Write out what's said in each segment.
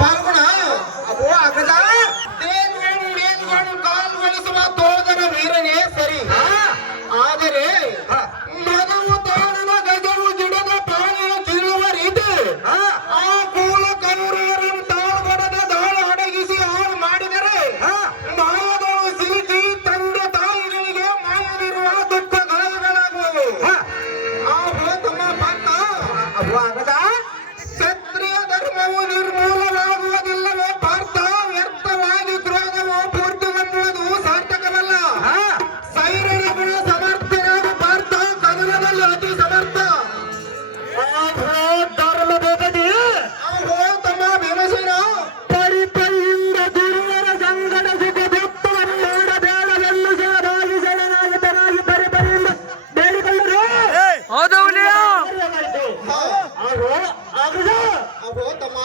ಫಾಲ್ಗುಣ ಅಬ್ಬೋ ಅಗದ ಕಾಲ್ಗೊಳಿಸುವ ತೋದರ ವೀರನೇ ಸರಿ. ಆದರೆ ಮನವು ತೋರಣ ಗಜವು ಗಿಡದ ಪ್ರಾಣಿಯ ಕೀಳುವ ರೀತಿ ಆ ಕೂಲ ಕನೂರನ್ನು ತಾಳ್ಬಡದ ದಾಳ ಅಡಗಿಸಿ ಹಾಳು ಮಾಡಿದರೆ ಮಾಯದಳು ಸಿಲುಕಿ ತಂದೆ ತಾಯಿಗಳಿಗೆ ಮಾಯವಿರುವ ದುಃಖ ಗಾಯಗಳಾಗುವವು. ತಮ್ಮ ಪಾತ್ರ ಅಬ್ಬೋ ಅಗದ ಕ್ಷತ್ರಿಯ ಧರ್ಮವು ನಿರ್ಮೂಲವಾಗುವುದಿಲ್ಲವೇ ಪಾರ್ಥ. ವ್ಯರ್ಥವಾಗಿ ಕ್ರೋಧವು ಪೂರ್ತಿಗೊಂಡುವುದು ಸಾರ್ಥಕವಲ್ಲ. ಸೈರಣಿಗಳ ಸಮರ್ಥನಾದ ಪಾರ್ಥ ಕದನದಲ್ಲಿ ಅತಿ ಸಮರ್ಥ. ಧರ್ಮದಲ್ಲಿ ತಮ್ಮ ಭೀಮಸೇನ ಪರಿಪರಿಯಿಂದ ದುರ್ವರ ಸಂಗಡ ಸುಖ ಭಕ್ತವನ್ನು ಮಾಡಬೇಡವೆಂದು ಸಹವಾಗಿ ಶರಣಾಗತನಾಗಿ ಪರಿಪರಿಯಿಂದ ಬೇಡಿಕೊಂಡರು. ತಮ್ಮ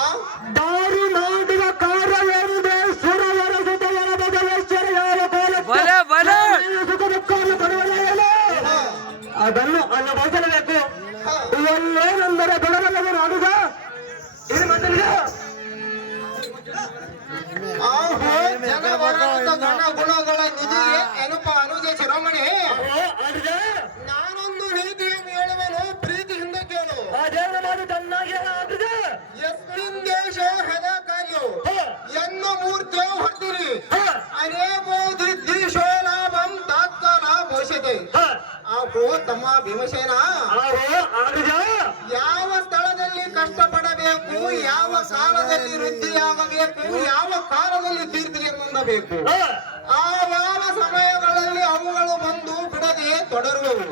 ದಾರಿ ನಾಡಿನ ಕಾರ್ಯವೇನಿದೆ ಸುರವರ ಸುತವರ ಬದಲೇಶ್ವರ ಯಾವ ಕಾಲಕ್ಕೆ ಸುಖ ದುಃಖವನ್ನು ಕೊಡುವಲ್ಲ ಅದನ್ನು ಅನ್ನು ಬಳಸಲೇಬೇಕು. ಎಲ್ಲೇನೆಂದರೆ ದೊಡಬಲ್ಲದ ನಾಡುಗ ಇದು ಮಾತನಿಗೆ ಗುಣಗಳ ನಿಧಿಗೆ ಎನುಪ ಅನುಜ ಶಿರೋಮಣಿ. ನಾನೊಂದು ನೀತಿಯನ್ನು ಹೇಳುವೆನು, ಪ್ರೀತಿಯಿಂದ ಕೇಳು. ಚೆನ್ನಾಗಿ ಯಸ್ಮಿನ್ ದೇಶ ಹದ ಕಾರ್ಯೋ ಎನ್ನು ಮೂರ್ತಿಯೋ ಹೊತ್ತಿರಿ ಅನೇಕೋ ದಿದ್ದೀಶೋ ಲಾಭಂ ತಾತ್ಕಾಲ ಭವಿಷ್ಯತೆ. ತಮ್ಮ ಭೀಮಸೇನ ಯಾವ ಸ್ಥಳದಲ್ಲಿ ಕಷ್ಟಪಡಬೇಕು, ಯಾವ ಕಾಲದಲ್ಲಿ ವೃದ್ಧಿಯಾಗಬೇಕು, ಯಾವ ಕಾಲದಲ್ಲಿ ಕೀರ್ತಿಗೆ ಹೊಂದಬೇಕು, ಆ ಯಾವ ಸಮಯಗಳಲ್ಲಿ ಅವುಗಳು ಬಂದು ಬಿಡದೆ ತೊಡರುವವು.